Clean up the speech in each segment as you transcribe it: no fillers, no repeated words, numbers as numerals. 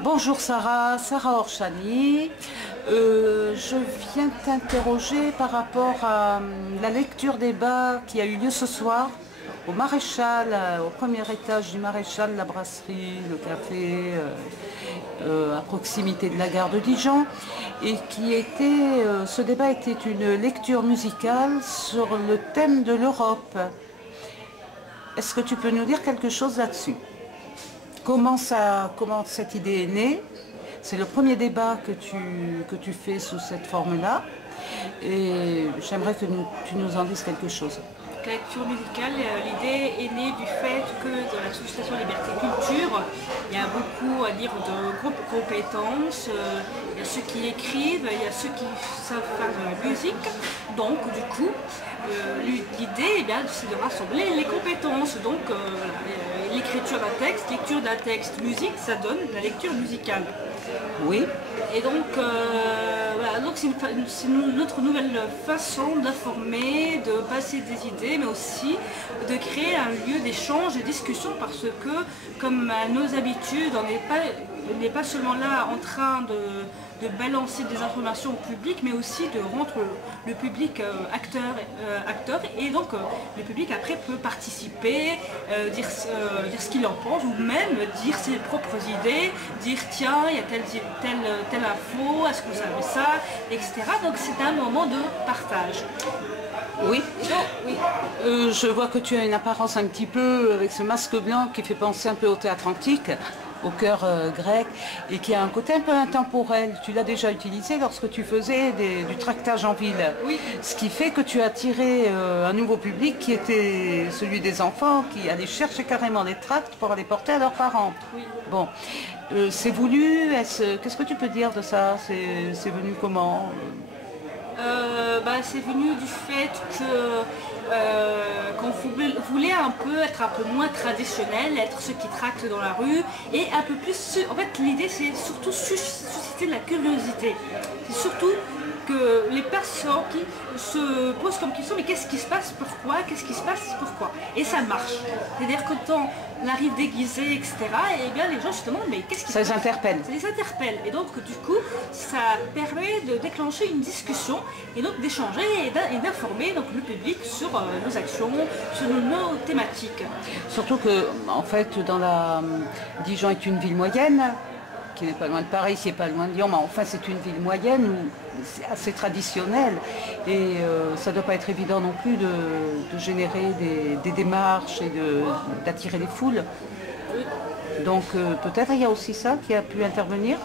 Bonjour Sarah, Sarah Orchani. Je viens t'interroger par rapport à la lecture débat qui a eu lieu ce soir au Maréchal, au premier étage du Maréchal, la brasserie, le café, à proximité de la gare de Dijon. Et ce débat était une lecture musicale sur le thème de l'Europe. Est-ce que tu peux nous dire quelque chose là-dessus ? Comment cette idée est née? C'est le premier débat que tu fais sous cette forme-là. Et j'aimerais que tu nous en dises quelque chose. La lecture musicale, l'idée est née du fait que dans l'association Liberté Culture, il y a beaucoup à dire de groupes compétences, il y a ceux qui écrivent, il y a ceux qui savent faire de la musique. Donc du coup, l'idée c'est de rassembler les compétences. Donc l'écriture d'un texte, lecture d'un texte, musique, ça donne la lecture musicale. Oui. Et donc, c'est notre nouvelle façon d'informer, de passer des idées, mais aussi de créer un lieu d'échange et de discussion parce que, comme à nos habitudes, on n'est pas seulement là en train de balancer des informations au public, mais aussi de rendre le public acteur et donc le public après peut participer, dire ce qu'il en pense ou même dire ses propres idées, dire tiens il y a telle info, est-ce que vous savez ça, etc. Donc c'est un moment de partage. Oui. Oui. Je vois que tu as une apparence un petit peu avec ce masque blanc qui fait penser un peu au théâtre antique, au cœur grec, et qui a un côté un peu intemporel. Tu l'as déjà utilisé lorsque tu faisais du tractage en ville. Oui. Ce qui fait que tu as attiré un nouveau public qui était celui des enfants qui allaient chercher carrément les tracts pour les porter à leurs parents. Oui. Bon, c'est voulu. Qu'est-ce que tu peux dire de ça? C'est venu comment? C'est venu du fait qu'on voulait un peu être un peu moins traditionnel, être ceux qui tractent dans la rue et un peu plus. En fait, l'idée c'est surtout susciter de la curiosité. C'est surtout que les personnes qui se posent comme question mais qu'est-ce qui se passe, pourquoi, qu'est-ce qui se passe, pourquoi. Et ça marche. C'est-à-dire que quand on arrive déguisé, etc., et bien les gens se demandent mais qu'est-ce qui se passe. Ça les interpelle. Ça les interpelle. Et donc du coup, ça permet de déclencher une discussion et donc d'échanger et d'informer donc, le public sur nos actions, sur nos thématiques. Surtout que, en fait, Dijon est une ville moyenne, qui n'est pas loin de Paris, qui n'est pas loin de Lyon, mais enfin c'est une ville moyenne où c'est assez traditionnel et ça ne doit pas être évident non plus de générer des démarches et d'attirer les foules. Donc peut-être il y a aussi ça qui a pu intervenir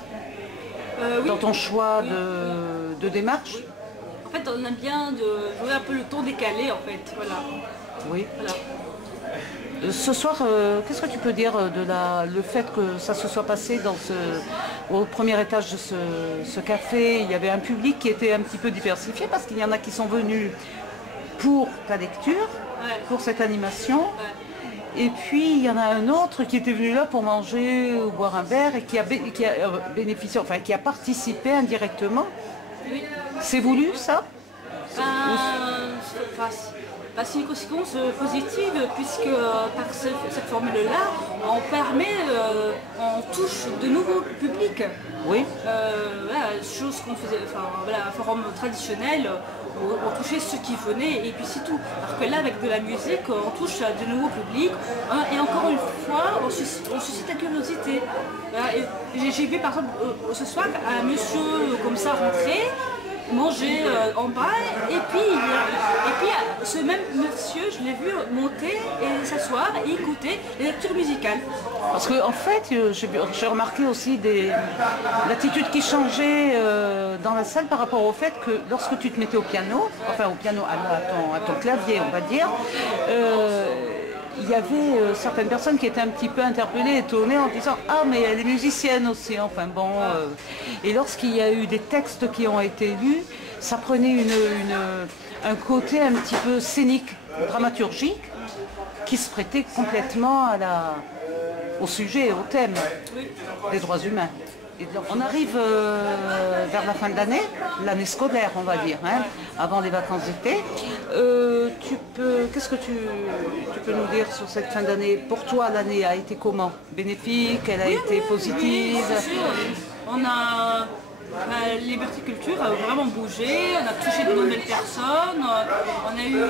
dans ton choix de démarche. En fait on aime bien de jouer un peu le ton décalé en fait, voilà. Oui. Voilà. Ce soir, qu'est-ce que tu peux dire de le fait que ça se soit passé au premier étage de ce café? Il y avait un public qui était un petit peu diversifié parce qu'il y en a qui sont venus pour ta lecture, pour cette animation. Et puis il y en a un autre qui était venu là pour manger ou boire un verre et qui a bénéficié, enfin qui a participé indirectement. Oui. C'est voulu ça? C'est une conséquence positive puisque par cette formule-là, on touche de nouveaux publics. Oui. Chose qu'on faisait, un forum traditionnel, on touchait ceux qui venaient et puis c'est tout. Alors que là, avec de la musique, on touche à de nouveaux publics et encore une fois, on suscite la curiosité. J'ai vu par exemple ce soir un monsieur comme ça rentrer, manger en bas et puis ce même monsieur je l'ai vu monter et s'asseoir et écouter les lectures musicales. Parce qu'en fait j'ai remarqué aussi l'attitude qui changeait dans la salle par rapport au fait que lorsque tu te mettais au piano à ton clavier on va dire, il y avait certaines personnes qui étaient un petit peu interpellées, étonnées en disant « Ah, mais elle est musicienne aussi, enfin bon... Et lorsqu'il y a eu des textes qui ont été lus, ça prenait un côté un petit peu scénique, dramaturgique, qui se prêtait complètement au sujet, au thème des droits humains. On arrive vers la fin de l'année scolaire, on va dire, hein, avant les vacances d'été. Qu'est-ce que tu peux nous dire sur cette fin d'année? Pour toi, l'année a été comment? Bénéfique? Elle a été positive? Oui, c'est sûr. On a la Liberté Culture a vraiment bougé, on a touché de nouvelles personnes, on a eu,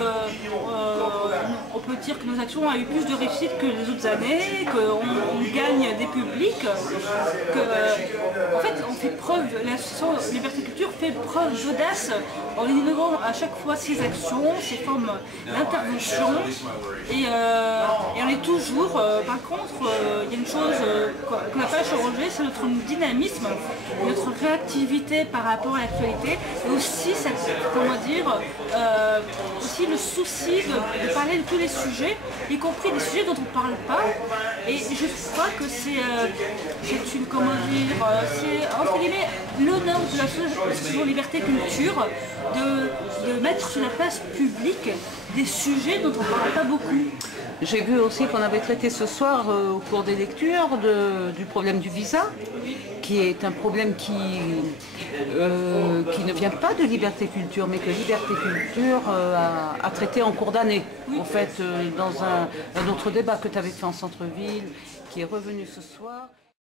on peut dire que nos actions ont eu plus de réussite que les autres années, qu'on gagne des publics, en fait on fait preuve, l'association Liberté Culture fait preuve d'audace en innovant à chaque fois ses actions, ses formes d'intervention et on est toujours, par contre, il y a une chose qu'on n'a pas changé, c'est notre dynamisme, notre réactivité par rapport à l'actualité, et aussi, aussi le souci de parler de tous les sujets, y compris des sujets dont on ne parle pas. Et je crois que c'est entre guillemets l'honneur de l'association Liberté Culture de mettre sur la place publique des sujets dont on ne parle pas beaucoup. J'ai vu aussi qu'on avait traité ce soir au cours des lectures du problème du visa, qui est un problème qui ne vient pas de Liberté Culture, mais que Liberté Culture a traité en cours d'année. En fait, dans un autre débat que tu avais fait en centre-ville, qui est revenu ce soir.